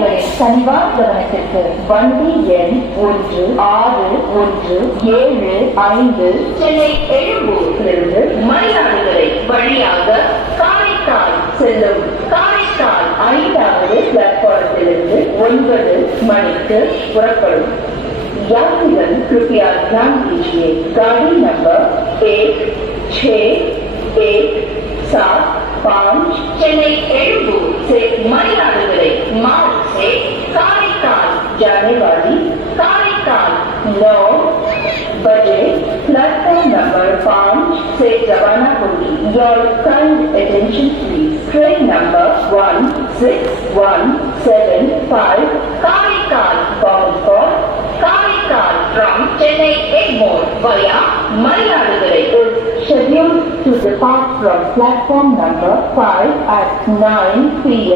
பயணிகளின் கனிவான கவனத்திற்கு வண்டி எண் 1617 சென்னை எழும்பூரிலிருந்து மயிலாடுதுறை வழியாக காரைக்கால் செல்லும் காரைக்கால் 5வது பிளாட்பாரத்திலிருந்து 9 மணிக்கு புறப்படும். यात्रीगण कृपया ध्यान दीजिए, गाड़ी नंबर 1617 चेन्नई एलुगूर से मयिलादुथुरै मार्ग से काரைக்கால் जाने वाली काரைக்கால் 9 बजे प्लेटफॉर्म नंबर 5 से रवाना होगी. Your kind attention please. Train number 1617 काரைக்கால் bound for Karakal from Chennai Egmore via Mayiladurai is scheduled to depart from platform number 5 at 9 p.m.